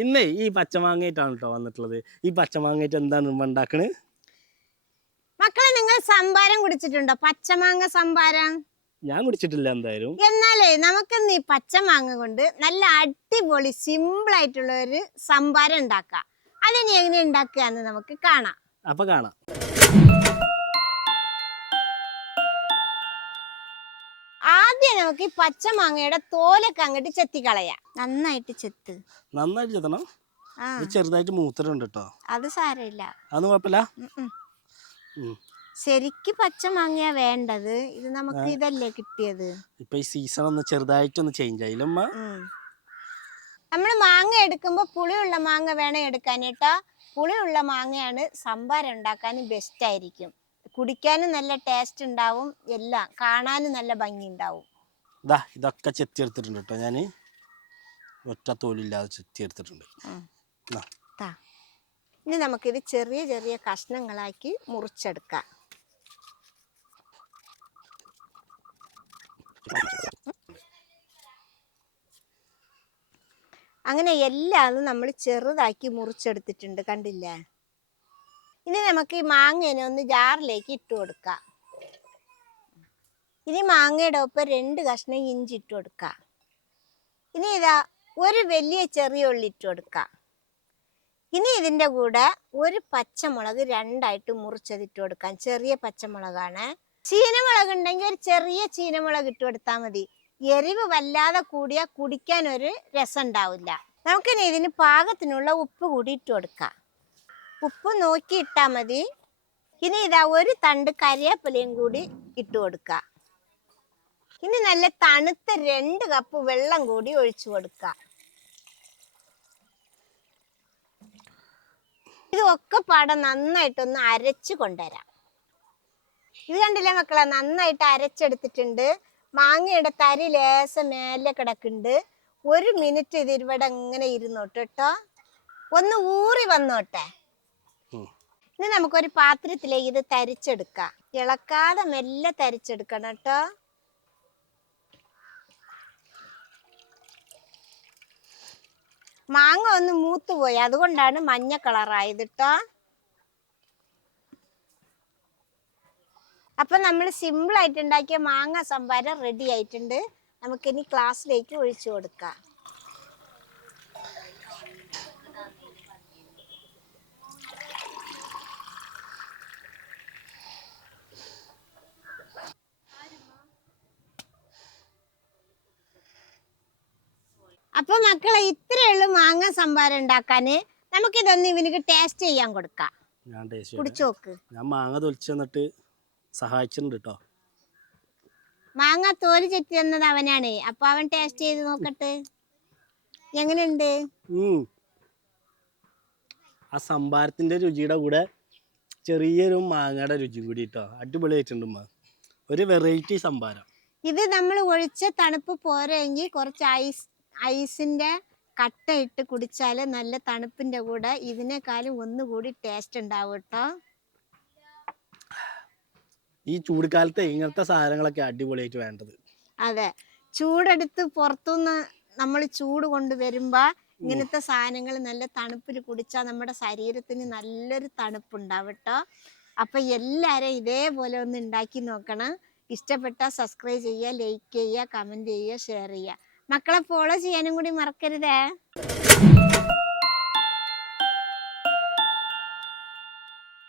ഇന്നേ ഈ പച്ചമാങ്ങയായിട്ടാണ് കേട്ടോ വന്നിട്ടുള്ളത്. ഈ പച്ചമാങ്ങയായിട്ട് എന്താണ് ഉമ്മ ഉണ്ടാക്കണേ? മക്കളെ, നിങ്ങൾ സംഭാരം കുടിച്ചിട്ടുണ്ടോ? പച്ചമാങ്ങ സംഭാരം. ഞാൻ കുടിച്ചിട്ടില്ല എന്തായാലും. എന്നാലേ നമുക്കിന്ന് ഈ പച്ചമാങ്ങ കൊണ്ട് നല്ല അടിപൊളി സിമ്പിൾ ആയിട്ടുള്ള ഒരു സംഭാരം ഉണ്ടാക്കാം. അതിനി എങ്ങനെ ഉണ്ടാക്കുക എന്ന് നമുക്ക് കാണാം. അപ്പൊ കാണാം. ആദ്യം നമുക്ക് ഈ പച്ചമാങ്ങയുടെ തോലൊക്കെ അങ്ങോട്ട് ചെത്തിക്കളയാം. നന്നായിട്ട് ചെത്ത്. നന്നായിട്ട് ചെത്തണം. ചെറുതായിട്ട് മൂത്തരുണ്ട് കേട്ടോ. അത് സാരമില്ല, അതൊന്നും കുഴപ്പമില്ല. ശരിക്ക് പച്ചമാങ്ങയാ വേണ്ടത്. ഇത് നമുക്ക് ഇതല്ലേ കിട്ടിയത്. ഇപ്പൊ ഈ സീസൺ ഒന്ന് ചെറുതായിട്ടൊന്ന് ചേഞ്ച് ആയില്ല ഉമ്മ. നമ്മള് മാങ്ങ എടുക്കുമ്പോ പുളിയുള്ള മാങ്ങ വേണം എടുക്കാൻ കേട്ടോ. പുളിയുള്ള മാങ്ങയാണ് സംഭാരം ഉണ്ടാക്കാൻ ബെസ്റ്റ് ആയിരിക്കും. കുടിക്കാനും നല്ല ടേസ്റ്റ് ഉണ്ടാവും, എല്ലാം കാണാനും നല്ല ഭംഗി ഉണ്ടാവും. ഇതൊക്കെ ചെത്തിയെടുത്തിട്ടുണ്ട് കേട്ടോ. ഞാന് ഒറ്റ തോലില്ലാതെ ചെത്തിയെടുത്തിട്ടുണ്ട്. ഇനി നമുക്കിത് ചെറിയ ചെറിയ കഷ്ണങ്ങളാക്കി മുറിച്ചെടുക്കാം. അങ്ങനെ എല്ലാം നമ്മൾ ചെറുതാക്കി മുറിച്ചെടുത്തിട്ടുണ്ട്, കണ്ടില്ലേ? ഇനി നമുക്ക് ഈ മാങ്ങേനെ ഒന്ന് ജാറിലേക്ക് ഇട്ട് കൊടുക്കാം. ഇനി മാങ്ങയുടെ ഒപ്പം 2 കഷ്ണം ഇഞ്ചി ഇട്ട് കൊടുക്കാം. ഇനി ഇതാ ഒരു വലിയ ചെറിയ ഉള്ളി ഇട്ട് കൊടുക്കാം. ഇനി ഇതിൻ്റെ കൂടെ ഒരു പച്ചമുളക് 2ആയിട്ട് മുറിച്ചതിട്ട് കൊടുക്കാം. ചെറിയ പച്ചമുളകാണ്. ചീനമുളക് ഉണ്ടെങ്കിൽ ഒരു ചെറിയ ചീനമുളക് ഇട്ട് കൊടുത്താൽ മതി. എരിവ് വല്ലാതെ കൂടിയാൽ കുടിക്കാൻ ഒരു രസം ഉണ്ടാവില്ല. നമുക്കിനി ഇതിന് പാകത്തിനുള്ള ഉപ്പ് കൂടി ഇട്ട് കൊടുക്കാം. ഉപ്പ് നോക്കി ഇട്ടാൽ മതി. ഇനി ഇതാ ഒരു തണ്ട് കരിവേപ്പിലയും കൂടി ഇട്ട് കൊടുക്കാം. ഇനി നല്ല തണുത്ത 2 കപ്പ് വെള്ളം കൂടി ഒഴിച്ചു കൊടുക്കാം. ഇതൊക്കെ പാടെ നന്നായിട്ടൊന്ന് അരച്ചു കൊണ്ടുവരാം. ഇത് കണ്ടില്ലേ മക്കളെ, നന്നായിട്ട് അരച്ചെടുത്തിട്ടുണ്ട്. മാങ്ങയുടെ തരി ലേശം മേലെ കിടക്കുന്നുണ്ട്. 1 മിനിറ്റ് ഇത് ഇവിടെ ഇങ്ങനെ ഇരുന്നോട്ടെ കേട്ടോ, ഒന്ന് ഊറി വന്നോട്ടെ. ഇനി നമുക്കൊരു പാത്രത്തിലേക്ക് ഇത് തരിച്ചെടുക്കാം. ഇളക്കാതെ മെല്ലെ തരിച്ചെടുക്കണം കേട്ടോ. മാങ്ങ ഒന്ന് മൂത്തുപോയി, അതുകൊണ്ടാണ് മഞ്ഞ കളറായത് കേട്ടോ. അപ്പൊ നമ്മൾ സിമ്പിൾ ആയിട്ട് ഉണ്ടാക്കിയ മാങ്ങ സംഭാരം റെഡി ആയിട്ടുണ്ട്. നമുക്കിനി ക്ലാസ്സിലേക്ക് ഒഴിച്ചു കൊടുക്കാം. അപ്പൊ മക്കളെ, ഇത്രയേ ഉള്ളൂ മാങ്ങ സംഭാരം ഉണ്ടാക്കാന്. നമുക്കിതൊന്ന് ഇവനിക്ക് ടേസ്റ്റ് ചെയ്യാൻ കൊടുക്കാം. കുടിച്ചു നോക്ക്. ഞാൻ മാങ്ങ തൊലിച്ച് തന്നിട്ട് സഹായിച്ചിട്ടുണ്ട് കേട്ടോ. മാങ്ങ തോല് ചെത്തി തന്നത് അവനാണ്. അപ്പൊ അവൻ ടേസ്റ്റ് ചെയ്ത് നോക്കട്ടെ, എങ്ങനെയുണ്ട്. ആ സംഭാരത്തിന്റെ രുചിയുടെ കൂടെ ചെറിയൊരു മാങ്ങയുടെ രുചിയും കൂടി കേട്ടോ. അടിപൊളിയായിട്ടുണ്ട് ഉമ്മ. ഒരു വെറൈറ്റി സംഭാരം. ഇത് നമ്മൾ ഒഴിച്ച തണുപ്പ് പോരെങ്കിൽ കുറച്ച് ഐസിന്റെ കട്ട ഇട്ട് കുടിച്ചാല് നല്ല തണുപ്പിന്റെ കൂടെ ഇതിനേക്കാളും ഒന്നുകൂടി ടേസ്റ്റ് ഉണ്ടാവും കേട്ടോ. ഈ ചൂടുകാലത്ത് ഇങ്ങനത്തെ സാധനങ്ങളൊക്കെ അടിപൊളിയായിട്ട് വേണ്ടത്. അതെ, ചൂടെടുത്ത് പുറത്തുനിന്ന് നമ്മൾ ചൂട് കൊണ്ടുവരുമ്പോ ഇങ്ങനത്തെ സാധനങ്ങൾ നല്ല തണുപ്പിൽ കുടിച്ചാൽ നമ്മുടെ ശരീരത്തിന് നല്ലൊരു തണുപ്പുണ്ടാവും കേട്ടോ. അപ്പൊ എല്ലാരും ഇതേപോലെ ഒന്ന് ഉണ്ടാക്കി നോക്കണം. ഇഷ്ടപ്പെട്ടാൽ സബ്സ്ക്രൈബ് ചെയ്യുക, ലൈക്ക് ചെയ്യുക, കമന്റ് ചെയ്യുക, ഷെയർ ചെയ്യുക. മക്കളെ ഫോളോ ചെയ്യാനും കൂടി മറക്കരുതേ.